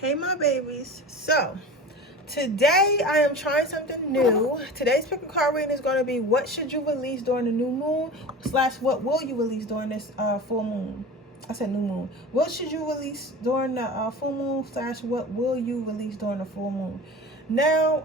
Hey my babies. So today I am trying something new. Today's pick a card reading is going to be what should you release during the new moon / what will you release during this full moon. I said new moon. What should you release during the full moon / what will you release during the full moon. Now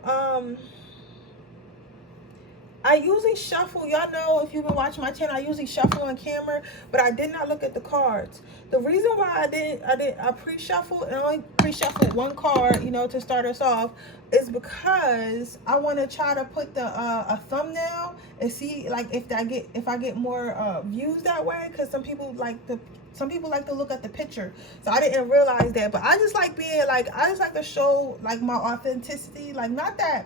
I usually shuffle. Y'all know, if you've been watching my channel, I usually shuffle on camera, but I did not look at the cards. The reason why I pre-shuffled and only pre-shuffled one card, to start us off, is because I want to try to put the a thumbnail and see like if I get more views that way, because some people like to look at the picture. So I didn't realize that, but I just like to show like my authenticity. Like, not that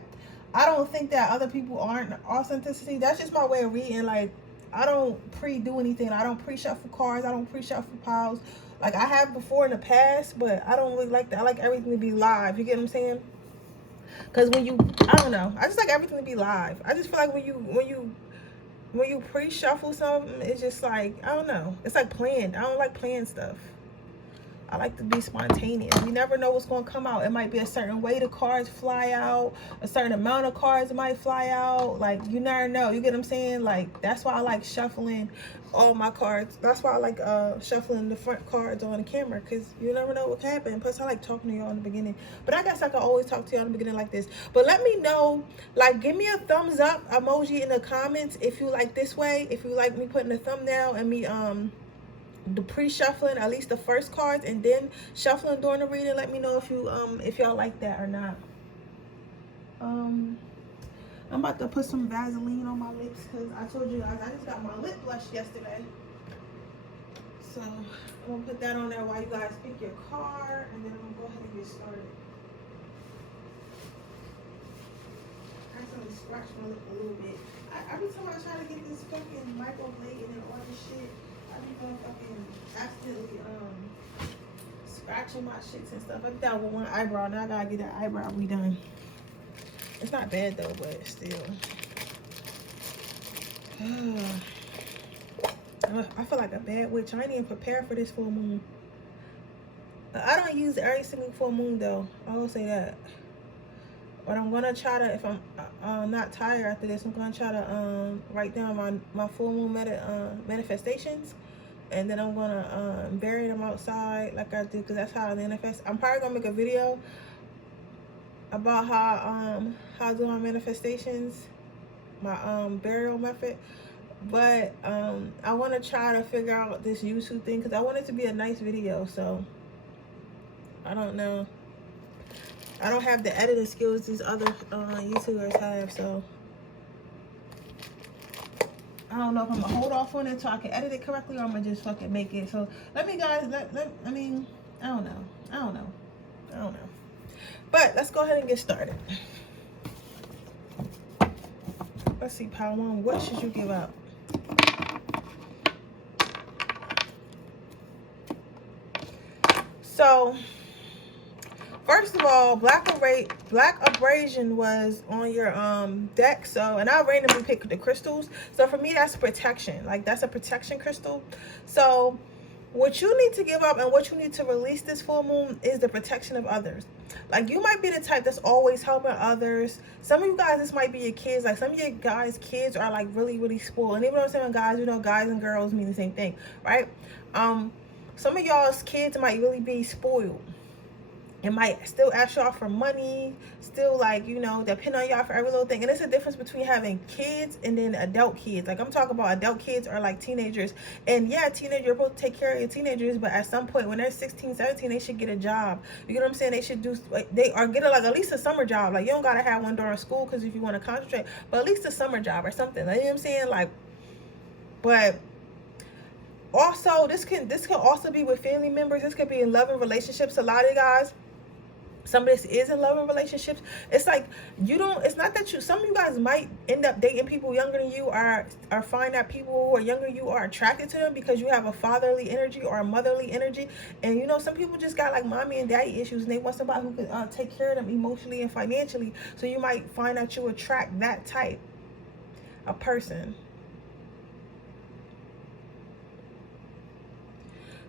I don't think that other people aren't authenticity. That's just my way of reading. Like, I don't do anything. I don't pre-shuffle cards. I don't pre-shuffle piles. Like, I have before in the past, but I don't really like that. I like everything to be live. You get what I'm saying? Because I don't know. I just like everything to be live. I just feel like when you pre-shuffle something, it's just like, I don't know. It's like planned. I don't like planned stuff. I like to be spontaneous. You never know what's going to come out. It might be a certain way the cards fly out. A certain amount of cards might fly out. Like, you never know. You get what I'm saying? Like, that's why I like shuffling all my cards. That's why I like shuffling the front cards on the camera, because you never know what can happen. Plus, I like talking to y'all in the beginning. But I guess I can always talk to y'all in the beginning like this. But let me know. Like, give me a thumbs up emoji in the comments if you like this way. If you like me putting a thumbnail and me the pre-shuffling at least the first cards and then shuffling during the reading. Let me know if y'all like that or not. I'm about to put some Vaseline on my lips because I told you guys I just got my lip blush yesterday, so I'm gonna put that on there while you guys pick your card, and then I'm gonna go ahead and get started. I accidentally scratched my lip a little bit. Every time I try to get this fucking microblade and all this shit, I be going fucking accidentally scratching my shits and stuff. I did that with one eyebrow. Now I gotta get that eyebrow redone. It's not bad though, but still. I feel like a bad witch. I ain't even prepared for this full moon. I don't use every single full moon though. I will say that. But I'm gonna try to, if I'm not tired after this, I'm gonna try to write down my full moon manifestations, and then I'm gonna bury them outside like I do, because that's how I manifest. I'm probably gonna make a video about how I do my manifestations, my burial method. But I want to try to figure out this YouTube thing, because I want it to be a nice video. So I don't know. I don't have the editing skills these other YouTubers have, so I don't know if I'm gonna hold off on it so I can edit it correctly, or I'm gonna just fucking make it. So let me guys, I mean, I don't know. But let's go ahead and get started. Let's see, pile one. What should you give up? So first of all, black abrasion was on your deck. So, and I randomly picked the crystals. So for me, that's protection. Like, that's a protection crystal. So what you need to give up and what you need to release this full moon is the protection of others. Like, you might be the type that's always helping others. Some of you guys, this might be your kids. Like, some of your guys' kids are like really, really spoiled. And even though I'm saying guys, guys and girls mean the same thing, right? Some of y'all's kids might really be spoiled. It might still ask y'all for money, still like, depend on y'all for every little thing. And it's a difference between having kids and then adult kids. Like, I'm talking about adult kids are like teenagers. And yeah, teenager, you're supposed to take care of your teenagers, but at some point when they're 16, 17, they should get a job. You get what I'm saying? They should do, like, get at least a summer job. Like, you don't gotta have one during school, because if you want to concentrate, but at least a summer job or something. Like, you know what I'm saying? Like, but also this can also be with family members. This could be in loving relationships. A lot of you guys, some of this is in loving relationships. It's like, it's not that some of you guys might end up dating people younger than you, or find that people who are younger than you are attracted to them because you have a fatherly energy or a motherly energy. And some people just got like mommy and daddy issues, and they want somebody who can take care of them emotionally and financially. So you might find that you attract that type of person.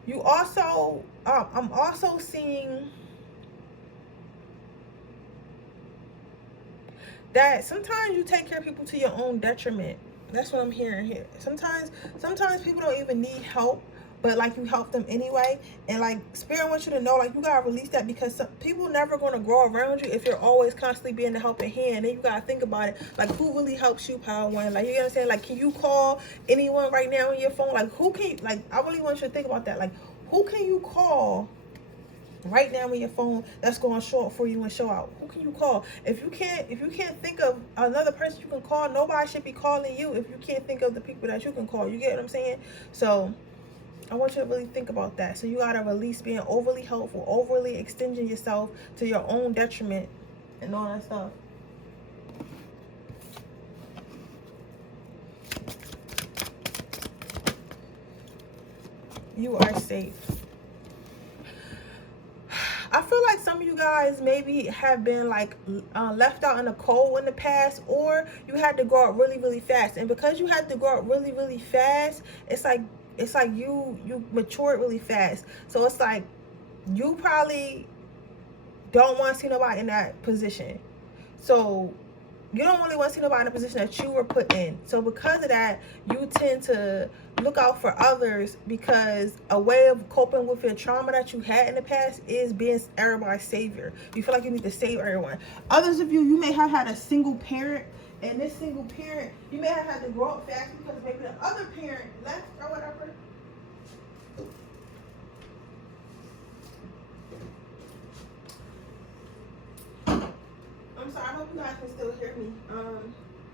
You also, I'm also seeing that sometimes you take care of people to your own detriment. That's what I'm hearing here. Sometimes people don't even need help, but like you help them anyway. And like Spirit wants you to know, like you gotta release that, because some people never gonna grow around you if you're always constantly being the helping hand. Then you gotta think about it, like who really helps you, Power One? Like, you know what I'm saying? Like, can you call anyone right now on your phone? Like, who can, like, I really want you to think about that. Like, who can you call right now on your phone that's going to show up for you and show out? Who can you call? If you can't think of another person you can call, nobody should be calling you if you can't think of the people that you can call. You get what I'm saying? So I want you to really think about that. So you got to release being overly helpful, overly extending yourself to your own detriment and all that stuff. You are safe. I feel like some of you guys maybe have been like left out in the cold in the past, or you had to grow up really, really fast. And because you had to grow up really, really fast, it's like you matured really fast. So it's like you probably don't want to see nobody in that position. So you don't really want to see nobody in a position that you were put in. So because of that, you tend to look out for others, because a way of coping with your trauma that you had in the past is being everybody's savior. You feel like you need to save everyone. Others of you may have had a single parent, and this single parent, you may have had to grow up fast because maybe the other parent left or whatever. I'm sorry, I hope you guys can still hear me.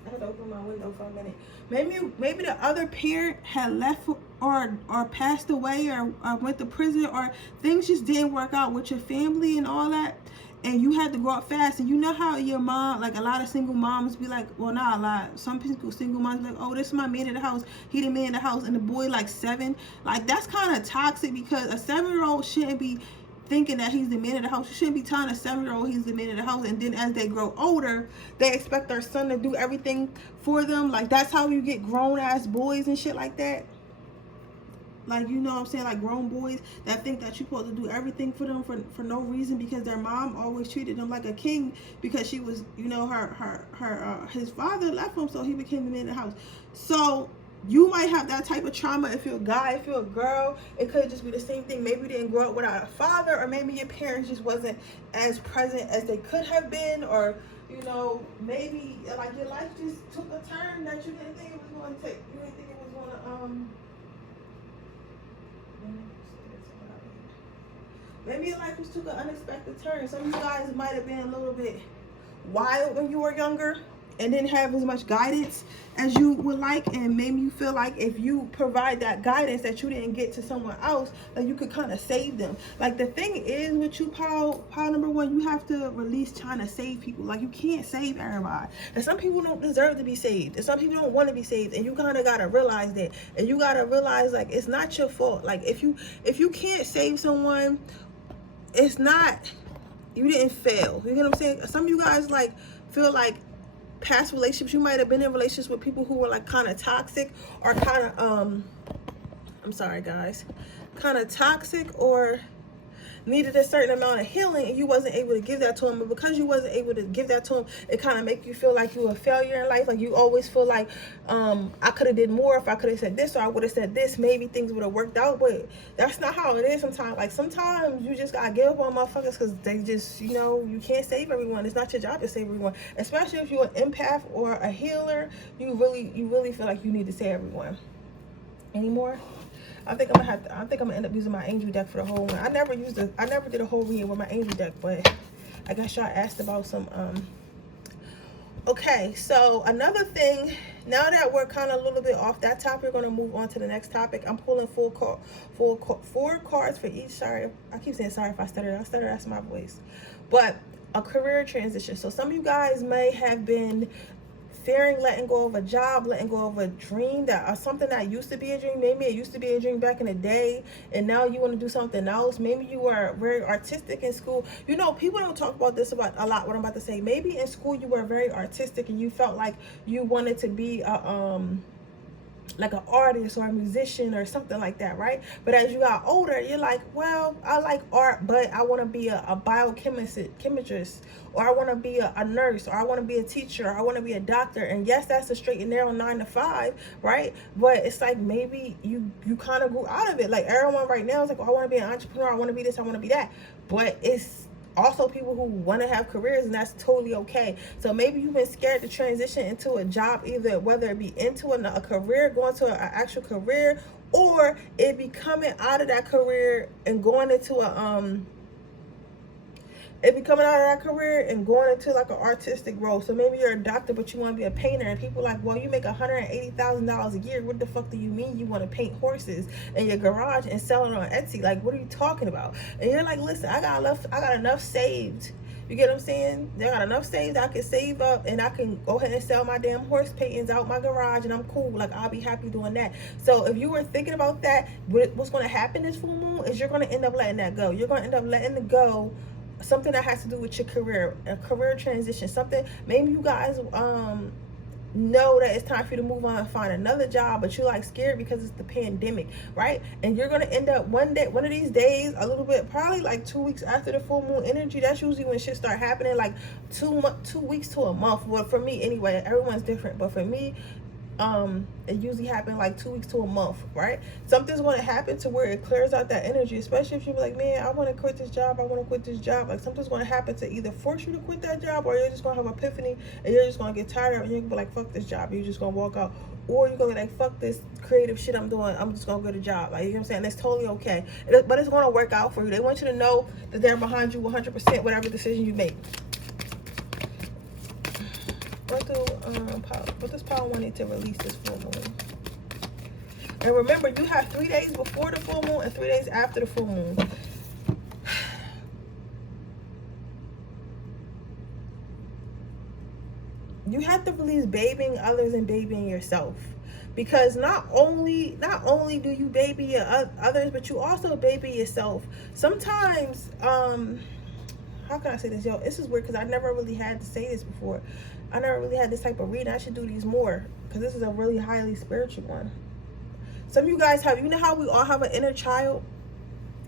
I had to open my window for a minute. Maybe the other parent had left or passed away or went to prison, or things just didn't work out with your family and all that, and you had to grow up fast. And you know how your mom, like a lot of single moms be like, well, not a lot, some people, single moms be like, oh, this is my man in the house, he the man in the house, and the boy like 7. Like, that's kind of toxic, because a 7-year-old shouldn't be thinking that he's the man of the house. You shouldn't be telling a 7-year-old he's the man of the house, and then as they grow older, they expect their son to do everything for them. Like, that's how you get grown-ass boys and shit like that. Like, you know what I'm saying? Like, grown boys that think that you're supposed to do everything for them for no reason, because their mom always treated them like a king, because she was, you know, his father left him, so he became the man of the house. So you might have that type of trauma. If you're a guy, if you're a girl, it could just be the same thing. Maybe you didn't grow up without a father, or maybe your parents just wasn't as present as they could have been, or, you know, maybe like your life just took a turn that you didn't think it was going to take. You didn't think it was going to maybe your life just took an unexpected turn. Some of you guys might have been a little bit wild when you were younger and didn't have as much guidance as you would like, and maybe you feel like if you provide that guidance that you didn't get to someone else, that you could kind of save them. Like, the thing is with you, pile number one, you have to release trying to save people. Like, you can't save everybody, and some people don't deserve to be saved, and some people don't want to be saved, and you kind of got to realize that. And you got to realize, like, it's not your fault. Like, if you can't save someone, it's not, you didn't fail. You know what I'm saying? Some of you guys like feel like past relationships, you might have been in relationships with people who were like kind of toxic, or kind of I'm sorry guys, kind of toxic, or needed a certain amount of healing, and you wasn't able to give that to them. But because you wasn't able to give that to them, it kind of make you feel like you were a failure in life. Like, you always feel like I could have did more. If I could have said this, or I would have said this, maybe things would have worked out. But that's not how it is sometimes. Like, sometimes you just gotta give up on motherfuckers, because they just, you know, you can't save everyone. It's not your job to save everyone, especially if you're an empath or a healer. You really feel like you need to save everyone. Anymore? I think I'm gonna end up using my angel deck for the whole one. I never did a whole reading with my angel deck, but I guess y'all asked about some okay, so another thing, now that we're kind of a little bit off that topic, we're gonna move on to the next topic. I'm pulling four cards for each. Sorry, I keep saying sorry if I stutter. That's my voice. But a career transition. So some of you guys may have been fearing letting go of a job, letting go of a dream, that or something that used to be a dream. Maybe it used to be a dream back in the day, and now you want to do something else. Maybe you were very artistic in school. You know, people don't talk about this about a lot, what I'm about to say. Maybe in school you were very artistic, and you felt like you wanted to be a like an artist or a musician or something like that, right? But as you got older, you're like, well, I like art, but I want to be a biochemist, or I want to be a nurse, or I want to be a teacher, or I want to be a doctor. And yes, that's a straight and narrow 9 to 5, right? But it's like maybe you kind of grew out of it. Like everyone right now is like, oh, I want to be an entrepreneur, I want to be this, I want to be that. But it's also people who want to have careers, and that's totally okay. So maybe you've been scared to transition into a job, either whether it be into a career, going to an actual career, or it be coming out of that career and going into like an artistic role. So maybe you're a doctor, but you want to be a painter, and people are like, well, you make $180,000 a year. What the fuck do you mean you want to paint horses in your garage and sell it on Etsy? Like, what are you talking about? And you're like, listen, I got enough saved. You get what I'm saying? I got enough saved. I can save up and I can go ahead and sell my damn horse paintings out my garage, and I'm cool. Like, I'll be happy doing that. So if you were thinking about that, what's going to happen this full moon is you're going to end up letting that go. You're going to end up letting it go. Something that has to do with your career, a career transition, something. Maybe you guys know that it's time for you to move on and find another job, but you're like scared because it's the pandemic, right? And you're gonna end up one of these days, a little bit, probably like 2 weeks after the full moon energy. That's usually when shit start happening, like 2 weeks to a month. Well, for me anyway, everyone's different, but for me, it usually happens like 2 weeks to a month, right? Something's going to happen to where it clears out that energy, especially if you be like, man, I want to quit this job, like something's going to happen to either force you to quit that job, or you're just going to have an epiphany and you're just going to get tired of it, and you're going to be like, fuck this job, you're just going to walk out. Or you're going to be like, fuck this creative shit I'm doing, I'm just going to get a job. Like, you know what I'm saying? That's totally okay, but it's going to work out for you. They want you to know that they're behind you 100%, whatever decision you make. What does Power 1 need to release this full moon? And remember, you have 3 days before the full moon and 3 days after the full moon. You have to release babying others and babying yourself. Because not only do you baby your others, but you also baby yourself. Sometimes, how can I say this? Yo, this is weird because I never really had to say this before. I never really had this type of reading. I should do these more because this is a really highly spiritual one. Some of you guys have, you know how we all have an inner child?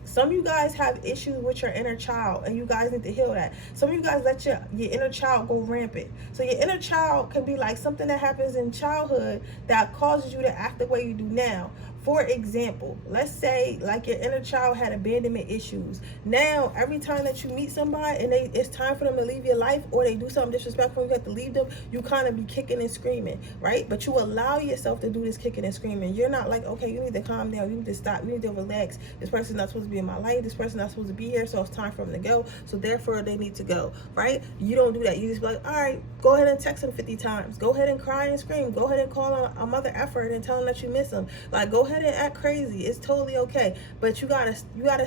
Some of you guys have issues with your inner child, and you guys need to heal that. Some of you guys let your inner child go rampant. So your inner child can be like something that happens in childhood that causes you to act the way you do now. For example, let's say like your inner child had abandonment issues. Now, every time that you meet somebody and it's time for them to leave your life, or they do something disrespectful, you have to leave them, you kind of be kicking and screaming, right? But you allow yourself to do this kicking and screaming. You're not like, okay, you need to calm down, you need to stop, you need to relax. This person's not supposed to be in my life, this person's not supposed to be here, so it's time for them to go, so therefore they need to go, right? You don't do that. You just be like, all right, go ahead and text them 50 times. Go ahead and cry and scream. Go ahead and call a mother effort and tell them that you miss them. Like, go ahead and act crazy. It's totally okay. But you gotta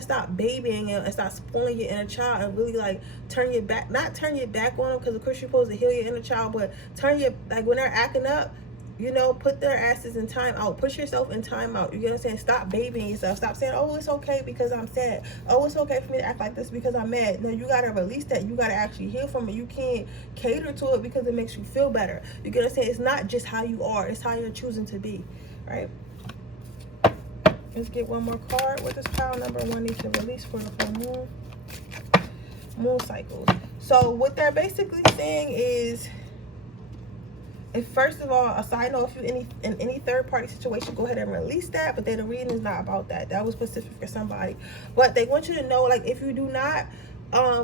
stop babying and stop spoiling your inner child, and really like not turn your back on them, because of course you're supposed to heal your inner child, but like when they're acting up, you know, put their asses in time out. Put yourself in time out. You get what I'm saying? Stop babying yourself. Stop saying, oh, it's okay because I'm sad. Oh, it's okay for me to act like this because I'm mad. No, you got to release that. You got to actually heal from it. You can't cater to it because it makes you feel better. You get what I'm saying? It's not just how you are. It's how you're choosing to be, right? Let's get one more card. What does Power number 1 need to release for the full moon cycles? So what they're basically saying is, if first of all, a side note, if you in any third-party situation, go ahead and release that. But then the reading is not about that. That was specific for somebody. But they want you to know, like, if you do not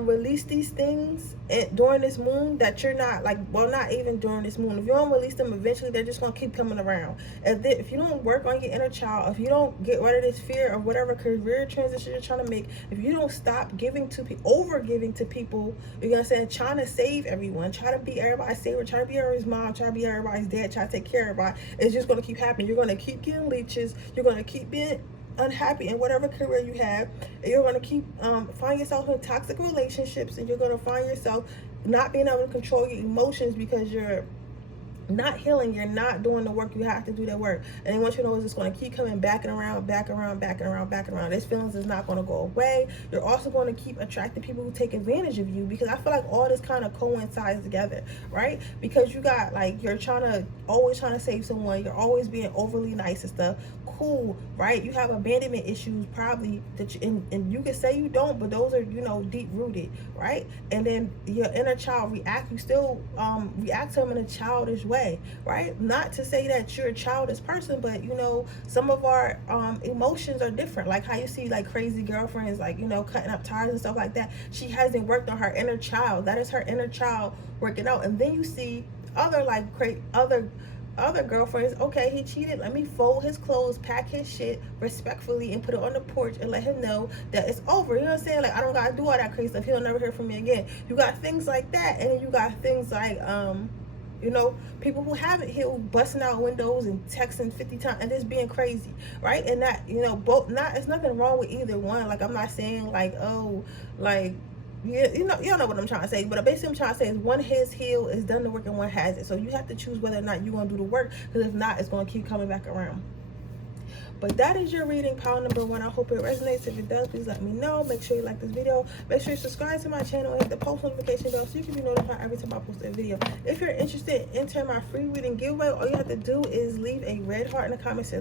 release these things during this moon, that you're not like, well, not even during this moon, if you don't release them, eventually they're just gonna keep coming around. If you don't work on your inner child, if you don't get rid of this fear of whatever career transition you're trying to make, if you don't stop giving to people, over giving to people, you're gonna say, trying to save everyone, try to be everybody's savior, try to be everybody's mom, try to be everybody's dad, try to take care of everybody, it's just gonna keep happening. You're gonna keep getting leeches, you're gonna keep being unhappy in whatever career you have, and you're going to keep find yourself in toxic relationships, and you're going to find yourself not being able to control your emotions because you're not healing. You're not doing the work. You have to do that work. And they want you to know it's just going to keep coming back and around, back and around, back and around, back and around. This feelings is not going to go away. You're also going to keep attracting people who take advantage of you, because I feel like all this kind of coincides together, right? Because you got, like, you're always trying to save someone. You're always being overly nice and stuff. Cool, right? You have abandonment issues probably that and you can say you don't, but those are, you know, deep rooted, right? And then your inner child you still react to them in a childish way, right? Not to say that you're a childish person, but, you know, some of our emotions are different. Like how you see, like, crazy girlfriends, like, you know, cutting up tires and stuff like that. She hasn't worked on her inner child. That is her inner child working out. And then you see other, like, other girlfriends, okay, he cheated, let me fold his clothes, pack his shit respectfully, and put it on the porch and let him know that it's over. You know what I'm saying? Like, I don't gotta do all that crazy stuff. He'll never hear from me again. You got things like that. And then you got things like you know, people who haven't healed, busting out windows and texting 50 times and just being crazy, right? And that, you know, it's nothing wrong with either one. Like, I'm not saying, like, oh, like, yeah, you don't know what I'm trying to say, but basically I'm trying to say is one has healed, is done the work, and one hasn't. So you have to choose whether or not you're going to do the work, because if not, it's going to keep coming back around. But that is your reading, pile number 1. I hope it resonates. If it does, please let me know. Make sure you like this video. Make sure you subscribe to my channel and hit the post notification bell so you can be notified every time I post a video. If you're interested in entering my free reading giveaway, all you have to do is leave a red heart in the comment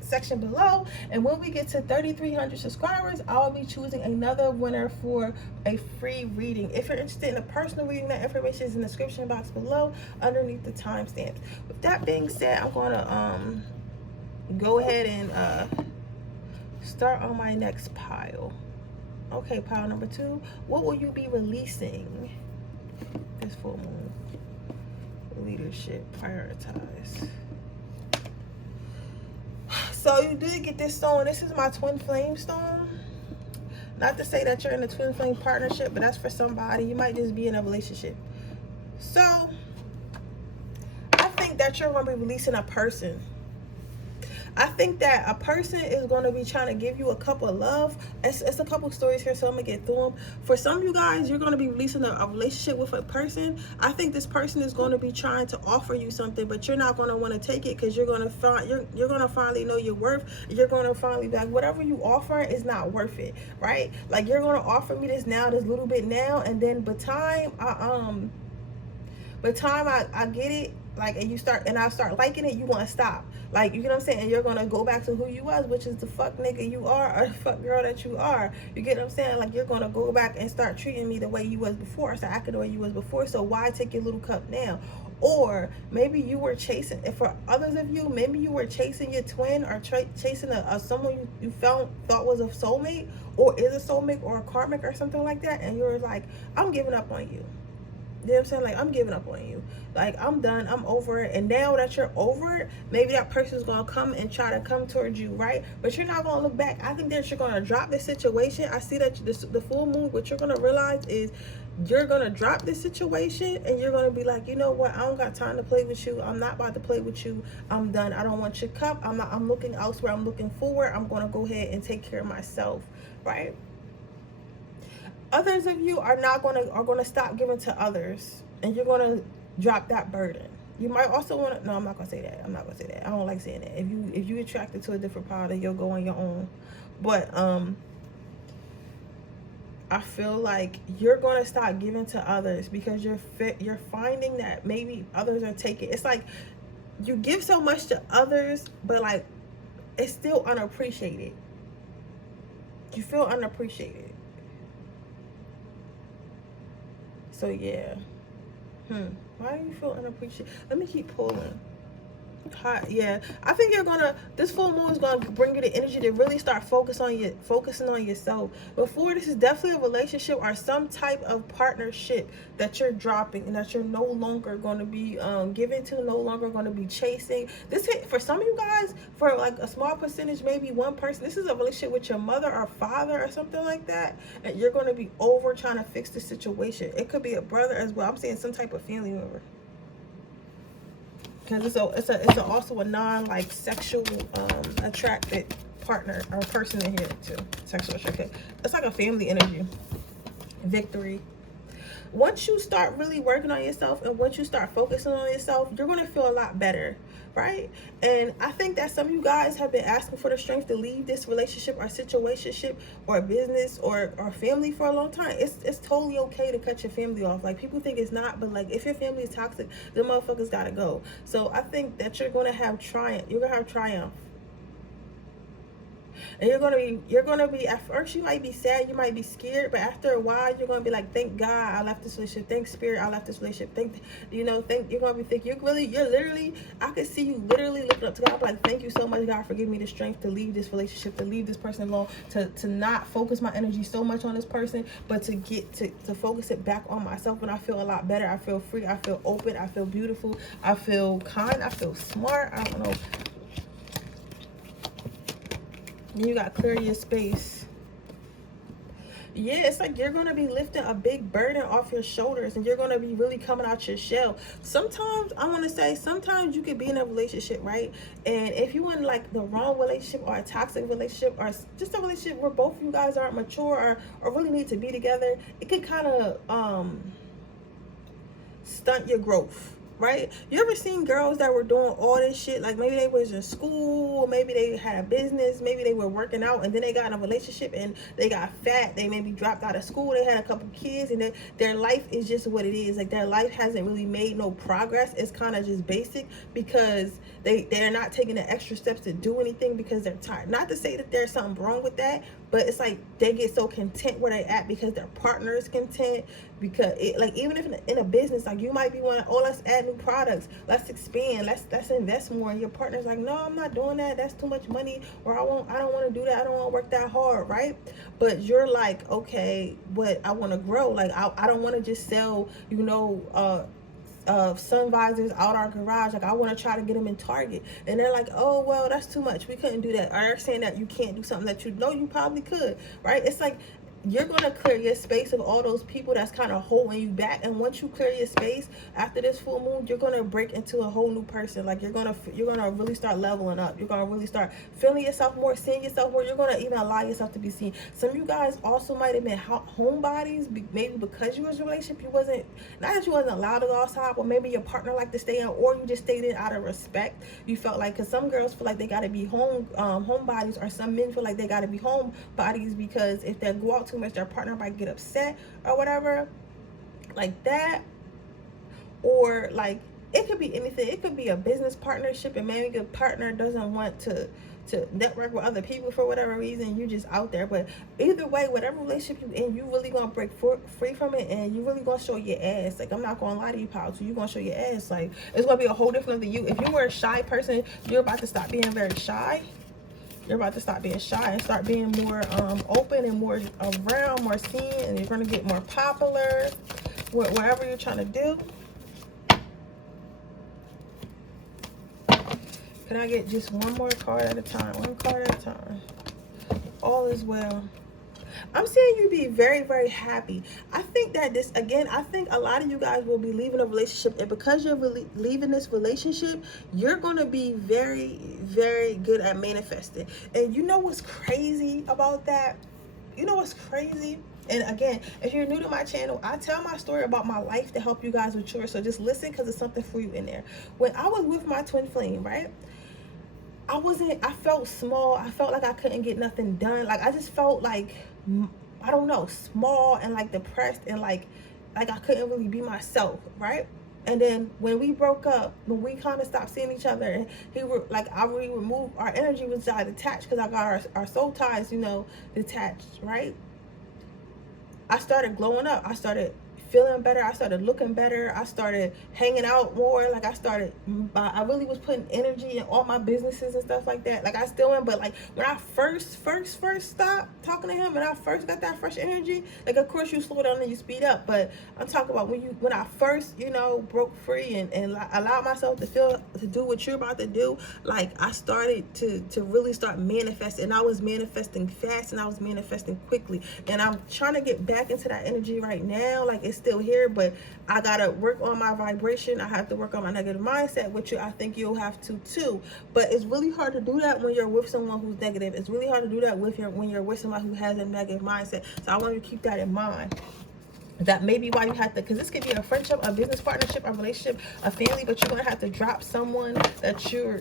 section below. And when we get to 3,300 subscribers, I'll be choosing another winner for a free reading. If you're interested in a personal reading, that information is in the description box below underneath the timestamps. With that being said, I'm going to go ahead and start on my next pile. Okay, pile number 2. What will you be releasing this full moon? Leadership, prioritize. So you did get this stone. This is my twin flame stone. Not to say that you're in a twin flame partnership, but that's for somebody. You might just be in a relationship. So I think that you're going to be releasing a person. I think that a person is going to be trying to give you a cup of love. It's a couple stories here, so I'm going to get through them. For some of you guys, you're going to be releasing a relationship with a person. I think this person is going to be trying to offer you something, but you're not going to want to take it, because you're going to finally know your worth. You're going to finally be like, whatever you offer is not worth it, right? Like, you're going to offer me this now, this little bit now, and then by time I get it, like, and I start liking it, you want to stop. Like, you know what I'm saying? And you're going to go back to who you was, which is the fuck nigga you are, or the fuck girl that you are. You get what I'm saying? Like, you're going to go back and start treating me the way you was before, start acting the way you was before. So why take your little cup now? Or maybe you were chasing, and for others of you, maybe you were chasing your twin, or chasing someone you thought was a soulmate, or is a soulmate, or a karmic, or something like that. And you're like, I'm giving up on you. You know what I'm saying? Like, I'm giving up on you. Like, I'm done. I'm over it. And now that you're over it, maybe that person's going to come and try to come towards you, right? But you're not going to look back. I think that you're going to drop this situation. I see that the full moon, what you're going to realize is you're going to drop this situation, and you're going to be like, you know what? I don't got time to play with you. I'm not about to play with you. I'm done. I don't want your cup. I'm looking elsewhere. I'm looking forward. I'm going to go ahead and take care of myself, right? Others of you are going to stop giving to others, and you're going to drop that burden. You might also want to, no, I'm not going to say that. I'm not going to say that. I don't like saying that. If you attracted to a different powder, you'll go on your own. But I feel like you're going to stop giving to others, because you're finding that maybe others are taking, it's like you give so much to others, but like it's still unappreciated. You feel unappreciated. So yeah. Why do you feel unappreciated? Let me keep pulling. Yeah, I think this full moon is gonna bring you the energy to really start focusing on yourself. Before, this is definitely a relationship or some type of partnership that you're dropping, and that you're no longer going to be giving to, no longer going to be chasing. This hit for some of you guys, for like a small percentage, maybe one person. This is a relationship with your mother or father or something like that, and you're going to be over trying to fix the situation. It could be a brother as well. I'm saying some type of family member. Because it's also a non-like sexual attracted partner or person in here too. Sexual attracted. It's like a family energy. Victory. once you start really working on yourself and once you start focusing on yourself, you're going to feel a lot better, right? And I think that some of you guys have been asking for the strength to leave this relationship or situationship or business or family for a long time. It's totally okay to cut your family off. Like, people think it's not, but like, if your family is toxic, the motherfuckers gotta go. So I think that you're gonna have triumph. You're gonna have triumph. And you're gonna be, at first you might be sad, you might be scared, but after a while you're gonna be like, thank God I left this relationship, thank Spirit I left this relationship, thank you're gonna be thinking, you're literally, I could see you literally looking up to God like, thank you so much, God, for giving me the strength to leave this relationship, to leave this person alone, to not focus my energy so much on this person, but to get to focus it back on myself. And I feel a lot better. I feel free, I feel open, I feel beautiful, I feel kind, I feel smart. I don't know. You got to clear your space. Yeah, it's like you're going to be lifting a big burden off your shoulders, and you're going to be really coming out your shell. Sometimes, I want to say, sometimes you could be in a relationship, right? And if you in like the wrong relationship or a toxic relationship or just a relationship where both of you guys aren't mature or really need to be together, it could kind of stunt your growth. Right? You ever seen girls that were doing all this shit? Like, maybe they was in school, maybe they had a business, maybe they were working out, and then they got in a relationship and they got fat. They maybe dropped out of school, they had a couple kids, and then their life is just what it is. Like, their life hasn't really made no progress. It's kind of just basic because they're not taking the extra steps to do anything because they're tired. Not to say that there's something wrong with that, but it's like they get so content where they're at because their partner is content. Because like, even if in a business, like, you might be wanting, oh, let's add new products, let's expand, let's invest more, and your partner's like, no, I'm not doing that, that's too much money, or I don't want to do that, I don't want to work that hard, right? But you're like, okay, but I want to grow. Like, I don't want to just sell, sun visors out our garage. Like, I want to try to get them in Target. And they're like, oh, well, that's too much, we couldn't do that. Or they're saying that you can't do something that you know you probably could, right? It's like, you're going to clear your space of all those people that's kind of holding you back. And once you clear your space after this full moon, you're going to break into a whole new person. Like, you're going to really start leveling up. You're going to really start feeling yourself more, seeing yourself more. You're going to even allow yourself to be seen. Some of you guys also might have been homebodies, maybe because you was in a relationship. You wasn't, not that you wasn't allowed to go outside, but maybe your partner liked to stay in, or you just stayed in out of respect. You felt like, because some girls feel like they got to be homebodies, or some men feel like they got to be homebodies because if they go out too much, their partner might get upset or whatever like that. Or like, it could be anything. It could be a business partnership, and maybe your partner doesn't want to network with other people for whatever reason. You just out there. But either way, whatever relationship you in, you really gonna break free from it, and you really gonna show your ass. Like, I'm not gonna lie to you, pal. So you gonna show your ass. Like, it's gonna be a whole different than you. If you were a shy person, you're about to stop being very shy. You're about to stop being shy and start being more open and more around, more seen, and you're going to get more popular, whatever you're trying to do. Can I get just one more card at a time? One card at a time. All is well. I'm seeing you be very, very happy. I think that this, again, I think a lot of you guys will be leaving a relationship, and because you're really leaving this relationship, you're going to be very, very good at manifesting. And you know what's crazy about that? You know what's crazy? And again, if you're new to my channel, I tell my story about my life to help you guys with yours. So just listen, because there's something for you in there. When I was with my twin flame, right? I felt small. I felt like I couldn't get nothing done. Like, I just felt like, I don't know, small and like depressed, and like I couldn't really be myself, right? And then when we broke up, when we kind of stopped seeing each other, and we removed, our energy was detached, because I got our soul ties, detached, right? I started glowing up. I started feeling better. I started looking better. I started hanging out more. Like, I really was putting energy in all my businesses and stuff like that. Like, I still am, but like, when I first stopped talking to him, and I first got that fresh energy, like, of course you slow down and you speed up, but I'm talking about when I first, broke free and allowed myself to do what you're about to do. Like, I started to really start manifesting, and I was manifesting fast, and I was manifesting quickly, and I'm trying to get back into that energy right now. Like, it's still here, but I gotta work on my vibration. I have to work on my negative mindset, which I think you'll have to too. But it's really hard to do that when you're with someone who's negative. It's really hard to do that when you're with someone who has a negative mindset. So I want you to keep that in mind. That may be why you have to, because this could be a friendship, a business partnership, a relationship, a family, but you're gonna have to drop someone that you're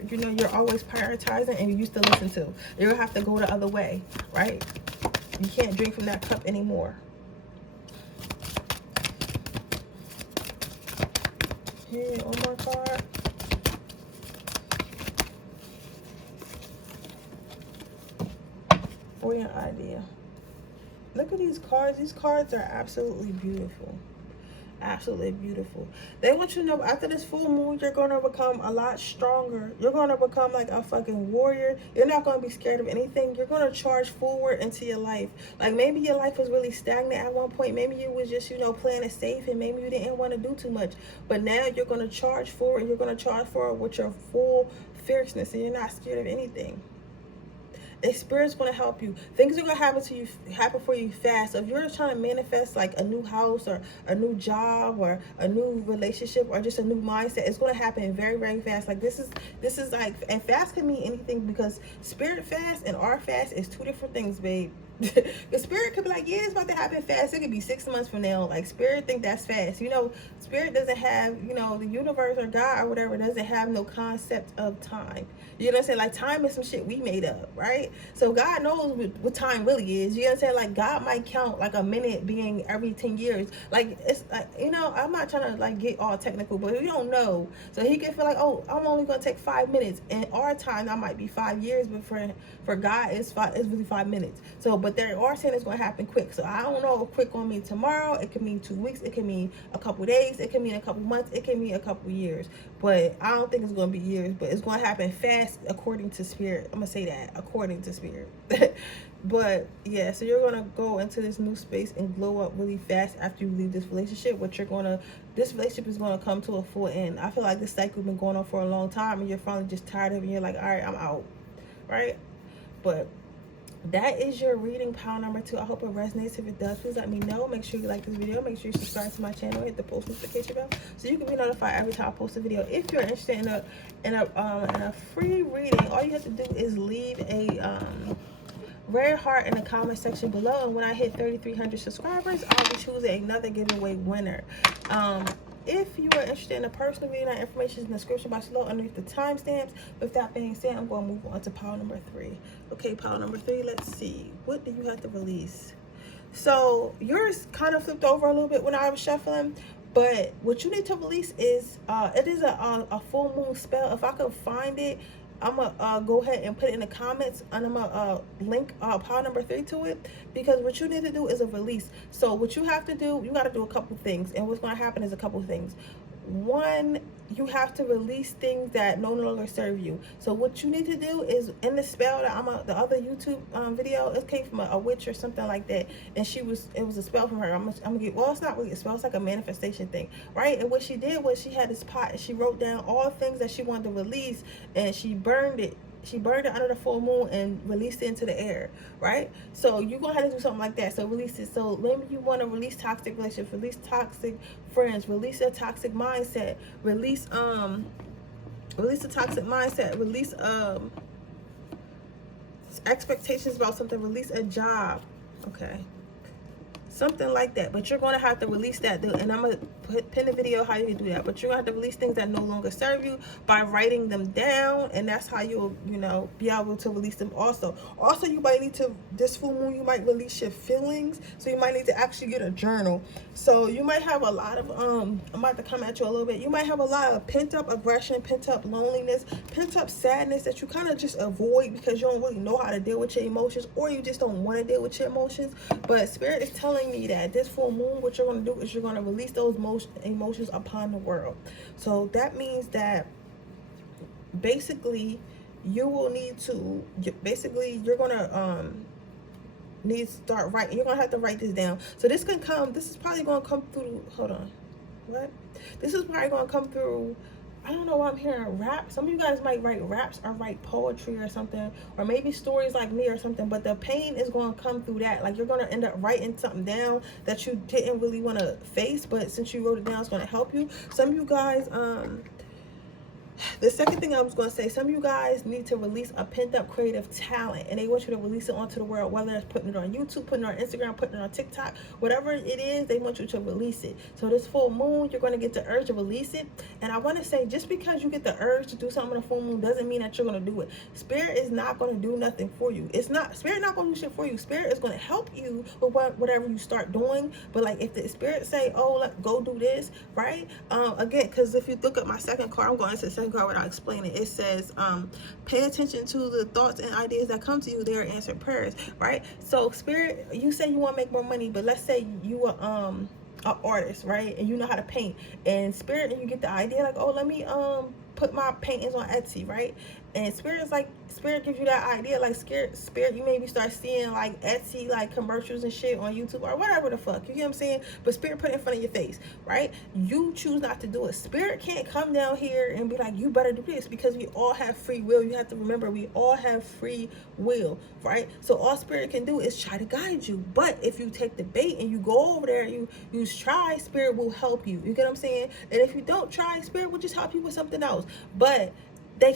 always prioritizing and you used to listen to. You're gonna have to go the other way, right? You can't drink from that cup anymore. Here, one more card. For your idea. Look at these cards. These cards are absolutely beautiful. Absolutely beautiful. They want you to know after this full moon, you're going to become a lot stronger. You're going to become like a fucking warrior. You're not going to be scared of anything. You're going to charge forward into your life. Like maybe your life was really stagnant at one point. Maybe you was just, playing it safe and maybe you didn't want to do too much. But now you're going to charge forward. You're going to charge forward with your full fierceness and you're not scared of anything. The Spirit's going to help you. Things are going to happen for you fast. So if you're trying to manifest like a new house or a new job or a new relationship or just a new mindset, it's going to happen very, very fast. Like this is like, and fast can mean anything because Spirit fast and our fast is two different things, babe. The Spirit could be like, yeah, it's about to happen fast. It could be 6 months from now. Like Spirit think that's fast. Spirit doesn't have, the universe or God or whatever doesn't have no concept of time. You know what I'm saying? Like time is some shit we made up, right? So God knows what time really is. You know what I'm saying? Like God might count like a minute being every 10 years. Like it's like, I'm not trying to like get all technical, but we don't know. So he can feel like, oh, I'm only gonna take 5 minutes. In our time, that might be 5 years, but for God it's really 5 minutes. So but they are saying it's gonna happen quick. So I don't know if quick gonna mean tomorrow, it could mean 2 weeks, it could mean a couple days, it could mean a couple months, it can mean a couple years. But I don't think it's gonna be years, but it's gonna happen fast according to Spirit. I'm gonna say that, according to Spirit. But yeah, so you're gonna go into this new space and glow up really fast after you leave this relationship. This relationship is gonna come to a full end. I feel like this cycle has been going on for a long time and you're finally just tired of it and you're like, all right, I'm out, right? But that is your reading, pile number 2. I hope it resonates. If it does, please let me know. Make sure you like this video. Make sure you subscribe to my channel. Hit the post notification bell so you can be notified every time I post a video. If you're interested in a free reading, all you have to do is leave a red heart in the comment section below. And when I hit 3,300 subscribers, I'll be choosing another giveaway winner. If you are interested in a personal reading, that information is in the description box below underneath the timestamps. With that being said, I'm going to move on to pile number 3. Okay, pile number 3, let's see. What do you have to release? So yours kind of flipped over a little bit when I was shuffling, but what you need to release is, it is a full moon spell. If I could find it, I'm gonna go ahead and put it in the comments and I'm gonna link pile number 3 to it, because what you need to do is a release. So what you have to do, you got to do a couple things, and what's going to happen is a couple things. One, you have to release things that no longer serve you. So what you need to do is, in the spell that the other YouTube video, it came from a witch or something like that, and it was a spell from her. I'm gonna get, well, it's not really a spell, it's like a manifestation thing, right? And what she did was she had this pot and she wrote down all things that she wanted to release, and she burned it. She burned it under the full moon and released it into the air, right? So you're going to have to do something like that. So release it. So maybe you want to release toxic relationships, release toxic friends, release a toxic mindset, release a toxic mindset, release expectations about something, release a job, okay? Something like that. But you're going to have to release that, and I'm going to pin the video how you can do that. But you're going to have to release things that no longer serve you by writing them down, and that's how you'll be able to release them. Also you might need to, this full moon, you might release your feelings, so you might need to actually get a journal. So you might have a lot of I'm about to come at you a little bit. You might have a lot of pent-up aggression, pent-up loneliness, pent-up sadness that you kind of just avoid because you don't really know how to deal with your emotions, or you just don't want to deal with your emotions. But Spirit is telling me that this full moon, what you're going to do is you're going to release those emotions upon the world. So that means that basically you will need to, you're going to need to start writing. You're going to have to write this down. So this is probably going to come through, hold on, what? This is probably going to come through, I don't know why I'm hearing rap. Some of you guys might write raps or write poetry or something, or maybe stories like me or something, but the pain is going to come through that. Like you're going to end up writing something down that you didn't really want to face, but since you wrote it down, it's going to help you. Some of you guys, The second thing I was going to say, some of you guys need to release a pent-up creative talent, and they want you to release it onto the world, whether it's putting it on YouTube, putting it on Instagram, putting it on TikTok, whatever it is, they want you to release it. So this full moon, you're going to get the urge to release it. And I want to say, just because you get the urge to do something on the full moon doesn't mean that you're going to do it. Spirit is not going to do nothing for you. Spirit not going to do shit for you. Spirit is going to help you with whatever you start doing. But like if the spirit say, oh, go do this, right? Again, because if you look at my second card, I'm going into the second card without explaining. It says pay attention to the thoughts and ideas that come to you. They are answered prayers, right? So spirit, you say you want to make more money, but let's say you are an artist, right? And you know how to paint, and spirit, and you get the idea like, oh, let me put my paintings on Etsy, right? And spirit gives you that idea, like spirit, you maybe start seeing like Etsy like commercials and shit on YouTube or whatever the fuck, you get what I'm saying? But spirit put it in front of your face, right? You choose not to do it. Spirit can't come down here and be like, you better do this, because we all have free will. You have to remember, we all have free will, right? So all spirit can do is try to guide you. But if you take the bait and you go over there and you try, spirit will help you. You get what I'm saying? And if you don't try, spirit will just help you with something else. But you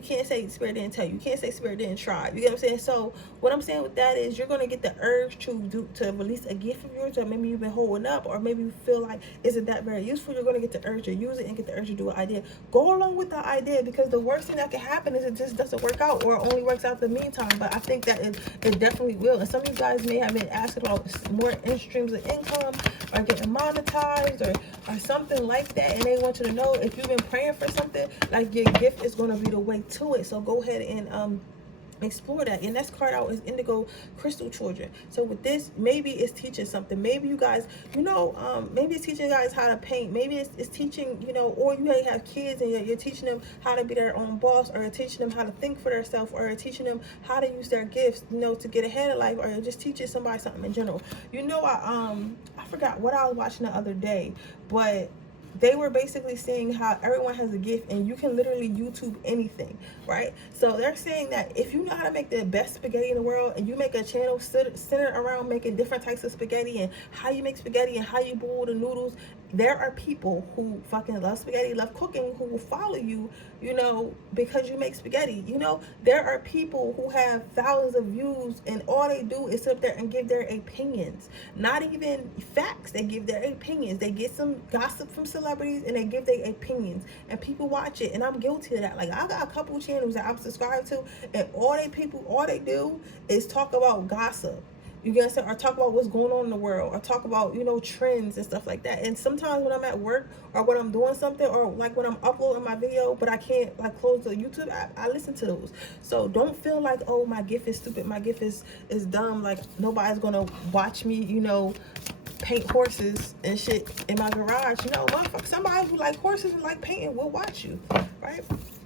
can't say spirit didn't tell you. You can't say spirit didn't try. You get what I'm saying? So what I'm saying with that is, you're going to get the urge to release a gift of yours that maybe you've been holding up, or maybe you feel like isn't that very useful. You're going to get the urge to use it and get the urge to do an idea. Go along with the idea, because the worst thing that can happen is it just doesn't work out, or it only works out in the meantime. But I think that it definitely will. And some of you guys may have been asking about more streams of income, or getting monetized, or something like that, and they want you to know, if you've been praying for something, like your gift is going to be the way to it. So go ahead and explore that. Your next card out is Indigo Crystal Children. So with this, maybe it's teaching something. Maybe you guys, maybe it's teaching you guys how to paint. Maybe it's teaching, or you may have kids and you're teaching them how to be their own boss, or you're teaching them how to think for themselves, or you're teaching them how to use their gifts, to get ahead of life, or you're just teaching somebody something in general. I forgot what I was watching the other day, but they were basically saying how everyone has a gift and you can literally YouTube anything, right? So they're saying that if you know how to make the best spaghetti in the world, and you make a channel centered around making different types of spaghetti and how you make spaghetti and how you boil the noodles, there are people who fucking love spaghetti, love cooking, who will follow you, because you make spaghetti. There are people who have thousands of views and all they do is sit up there and give their opinions. Not even facts, they give their opinions. They get some gossip from celebrities and they give their opinions. And people watch it, and I'm guilty of that. Like, I got a couple channels that I'm subscribed to, and all they do is talk about gossip. You get what I'm saying? Or talk about what's going on in the world, or talk about, trends and stuff like that. And sometimes when I'm at work, or when I'm doing something, or like when I'm uploading my video, but I can't like close the YouTube app, I listen to those. So don't feel like, oh, my gift is stupid, my gift is dumb, like nobody's gonna watch me, paint horses and shit in my garage. Motherfucker, somebody who like horses and like painting will watch you, right?